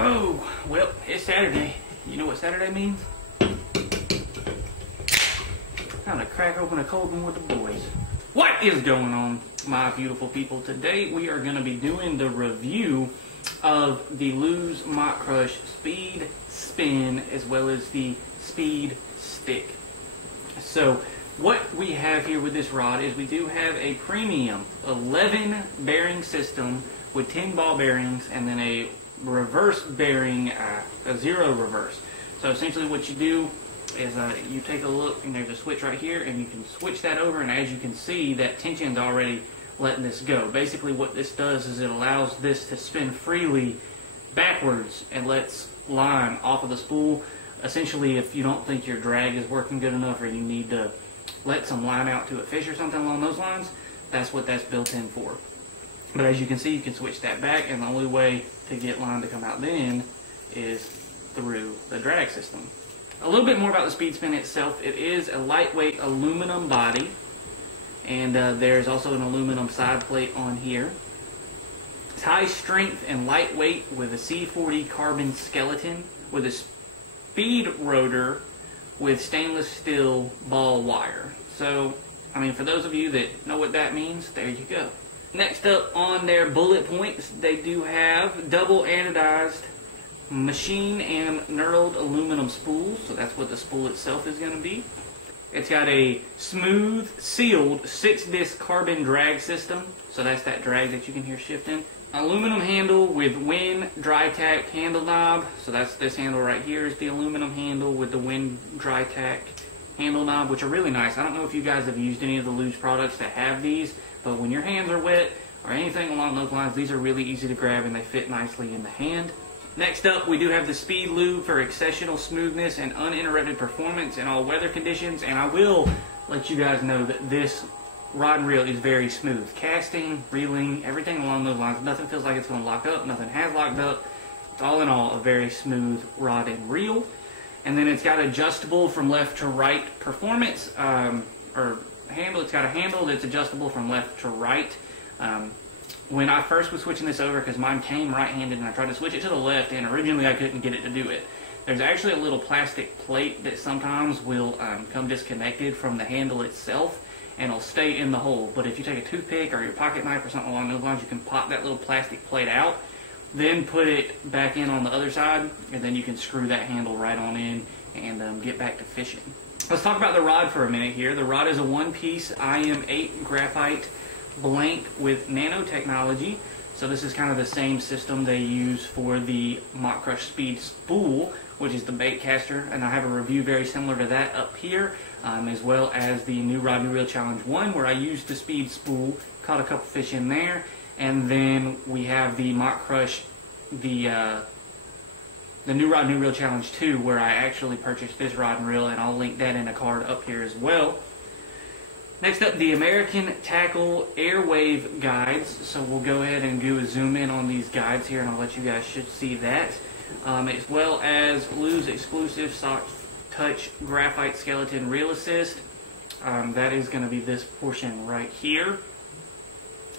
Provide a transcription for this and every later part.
Oh, well, it's Saturday. You know what Saturday means? Time to crack open a cold one with the boys. What is going on, my beautiful people? Today we are going to be doing the review of the Lews Mach Speed Spin as well as the Speed Stick. So what we have here with this rod is we do have a premium 11 bearing system with 10 ball bearings and then a reverse bearing, a zero reverse. So essentially what you do is you take a look and there's a switch right here and you can switch that over, and as you can see that tension's already letting this go. Basically what this does is it allows this to spin freely backwards and lets line off of the spool. Essentially if you don't think your drag is working good enough or you need to let some line out to a fish or something along those lines, that's what that's built in for. But as you can see, you can switch that back, and the only way to get line to come out then is through the drag system. A little bit more about the Speed Spin itself. It is a lightweight aluminum body, and there's also an aluminum side plate on here. It's high strength and lightweight with a C40 carbon skeleton with a speed rotor with stainless steel ball wire. So, I mean, for those of you that know what that means, there you go. Next up on their bullet points, they do have double anodized machine and knurled aluminum spools. So that's what the spool itself is going to be. It's got a smooth, sealed 6-disc carbon drag system. So that's that drag that you can hear shifting. Aluminum handle with wind dry tack handle knob. So that's this handle right here is the aluminum handle with the wind dry tack handle knob, which are really nice. I don't know if you guys have used any of the Lews products that have these, but when your hands are wet or anything along those lines, these are really easy to grab and they fit nicely in the hand. Next up, we do have the Speed Lube for exceptional smoothness and uninterrupted performance in all weather conditions. And I will let you guys know that this rod and reel is very smooth. Casting, reeling, everything along those lines. Nothing feels like it's going to lock up. Nothing has locked up. It's all in all a very smooth rod and reel. And then it's got adjustable from left to right performance, or handle. It's got a handle that's adjustable from left to right. When I first was switching this over, because mine came right-handed and I tried to switch it to the left, and originally I couldn't get it to do it. There's actually a little plastic plate that sometimes will come disconnected from the handle itself and it'll stay in the hole. But if you take a toothpick or your pocket knife or something along those lines, you can pop that little plastic plate out, then put it back in on the other side, and then you can screw that handle right on in and get back to fishing. Let's talk about the rod for a minute here. The rod is a one-piece IM8 graphite blank with nanotechnology. So this is kind of the same system they use for the Mach Speed Spool, which is the bait caster, and I have a review very similar to that up here, as well as the New Rod New Reel Challenge 1, where I used the Speed Spool, caught a couple fish in there, and then we have the Mach the New Rod New Reel Challenge 2, where I actually purchased this rod and reel, and I'll link that in a card up here as well. Next up, the American Tackle Airwave Guides. So we'll go ahead and do a zoom in on these guides here, and I'll let you guys should see that. As well as Lews exclusive soft touch graphite skeleton reel assist. That is going to be this portion right here.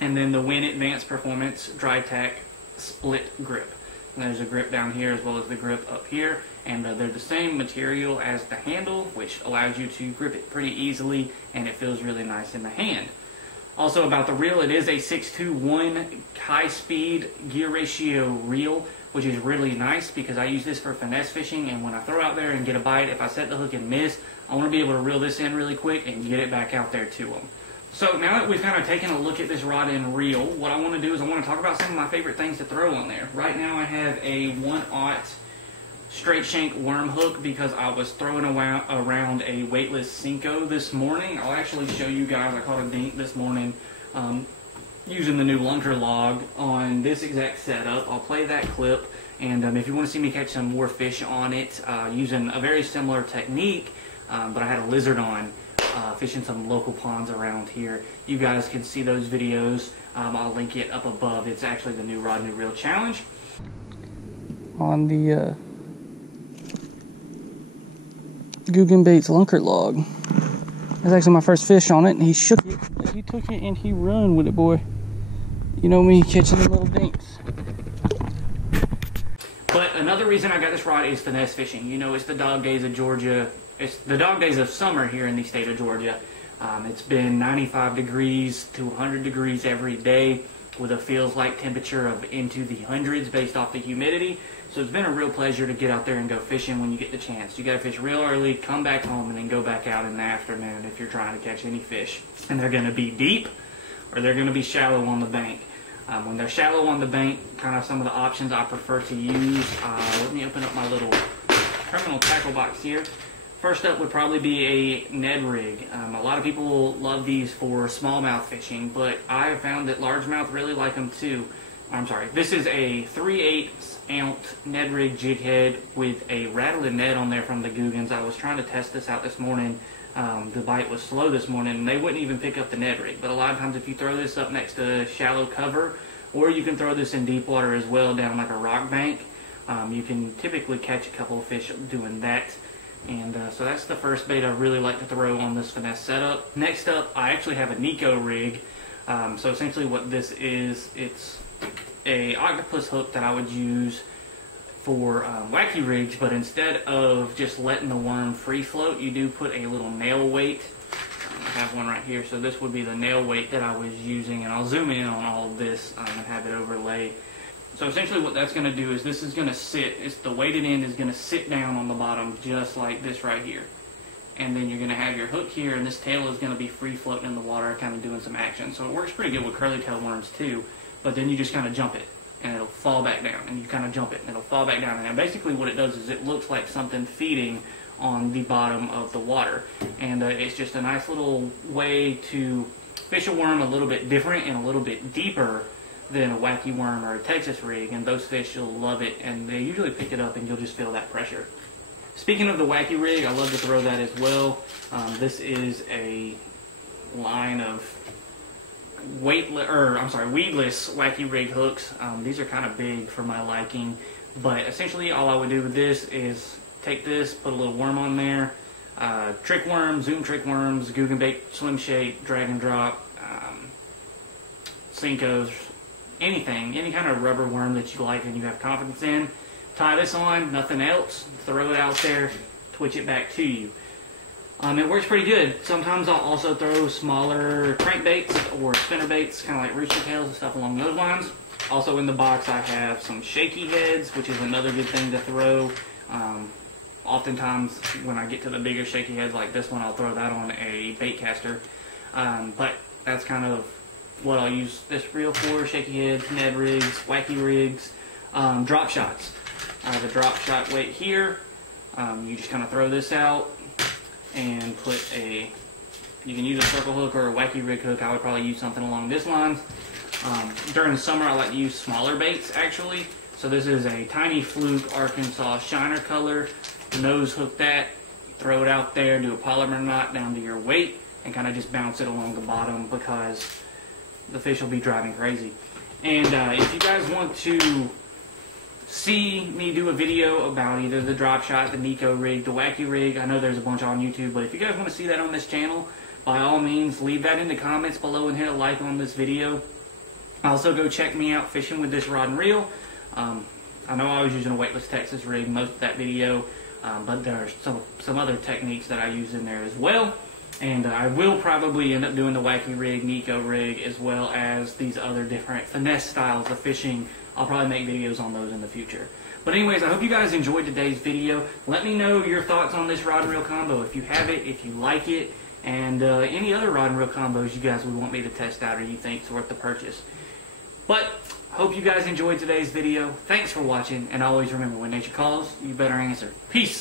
And then the Win Advanced Performance dry tack split grip. And there's a grip down here as well as the grip up here, and they're the same material as the handle, which allows you to grip it pretty easily and it feels really nice in the hand. Also about the reel, it is a 6:1 high-speed gear ratio reel, which is really nice because I use this for finesse fishing, and when I throw out there and get a bite, if I set the hook and miss, I want to be able to reel this in really quick and get it back out there to them. So now that we've kind of taken a look at this rod and reel, what I want to do is I want to talk about some of my favorite things to throw on there. Right now I have a 1/0 straight shank worm hook because I was throwing around a weightless Cinco this morning. I'll actually show you guys. I caught a dink this morning using the new lunker log on this exact setup. I'll play that clip, and if you want to see me catch some more fish on it using a very similar technique, but I had a lizard on fishing some local ponds around here, you guys can see those videos. I'll link it up above. It's actually the New Rod New Reel Challenge. On the Guggen Baits lunker log. That's actually my first fish on it, and he shook it. He took it and he run with it, boy. You know me, catching the little dinks. But another reason I got this rod is finesse fishing. You know, it's the dog days of Georgia. It's the dog days of summer here in the state of Georgia. It's been 95 degrees to 100 degrees every day with a feels like temperature of into the hundreds based off the humidity. So it's been a real pleasure to get out there and go fishing when you get the chance. You got to fish real early, come back home, and then go back out in the afternoon if you're trying to catch any fish. And they're going to be deep or they're going to be shallow on the bank. When they're shallow on the bank, kind of some of the options I prefer to use. Let me open up my little terminal tackle box here. First up would probably be a Ned rig. A lot of people love these for smallmouth fishing, but I have found that largemouth really like them too. I'm sorry, this is a 3/8 ounce Ned rig jig head with a rattling Ned on there from the Googans. I was trying to test this out this morning. The bite was slow this morning and they wouldn't even pick up the Ned rig. But a lot of times if you throw this up next to shallow cover, or you can throw this in deep water as well down like a rock bank, you can typically catch a couple of fish doing that. And so that's the first bait I really like to throw on this Finesse setup. Next up, I actually have a Nico rig. So essentially what this is, it's a octopus hook that I would use for wacky rigs, but instead of just letting the worm free float, you do put a little nail weight. I have one right here, so this would be the nail weight that I was using, and I'll zoom in on all of this and have it overlay. So essentially what that's going to do is this is going to sit, the weighted end is going to sit down on the bottom just like this right here. And then you're going to have your hook here, and this tail is going to be free floating in the water, kind of doing some action. So it works pretty good with curly tail worms too, but then you just kind of jump it and it'll fall back down, and you kind of jump it and it'll fall back down. And basically what it does is it looks like something feeding on the bottom of the water. And it's just a nice little way to fish a worm a little bit different and a little bit deeper than a wacky worm or a Texas rig, and those fish will love it, and they usually pick it up and you'll just feel that pressure. Speaking of the wacky rig, I love to throw that as well. This is a line of weedless wacky rig hooks. These are kind of big for my liking, but essentially all I would do with this is take this, put a little worm on there, trick worm, zoom trick worms, Googan bait, slim shake, drag and drop, Cincos, anything, any kind of rubber worm that you like and you have confidence in. Tie this on, nothing else, throw it out there, twitch it back to you. It works pretty good. Sometimes I'll also throw smaller crankbaits or spinner baits, kind of like rooster tails and stuff along those lines. Also in the box I have some shaky heads, which is another good thing to throw. Oftentimes when I get to the bigger shaky heads like this one, I'll throw that on a bait caster. But that's kind of what I'll use this reel for: shaky heads, Ned rigs, wacky rigs, drop shots. I have a drop shot weight here. You just kind of throw this out and put a, you can use a circle hook or a wacky rig hook. I would probably use something along this line. During the summer I like to use smaller baits actually. So this is a tiny fluke Arkansas shiner color. Nose hook that, throw it out there, do a polymer knot down to your weight, and kind of just bounce it along the bottom because the fish will be driving crazy. And if you guys want to see me do a video about either the drop shot, the Nico rig, the wacky rig, I know there's a bunch on YouTube, but if you guys want to see that on this channel, by all means leave that in the comments below and hit a like on this video. Also go check me out fishing with this rod and reel. I know I was using a weightless Texas rig most of that video, but there are some other techniques that I use in there as well. And I will probably end up doing the wacky rig, Nico rig, as well as these other different finesse styles of fishing. I'll probably make videos on those in the future. But anyways, I hope you guys enjoyed today's video. Let me know your thoughts on this rod and reel combo, if you have it, if you like it, and any other rod and reel combos you guys would want me to test out or you think is worth the purchase. But hope you guys enjoyed today's video. Thanks for watching, and always remember, when nature calls, you better answer. Peace!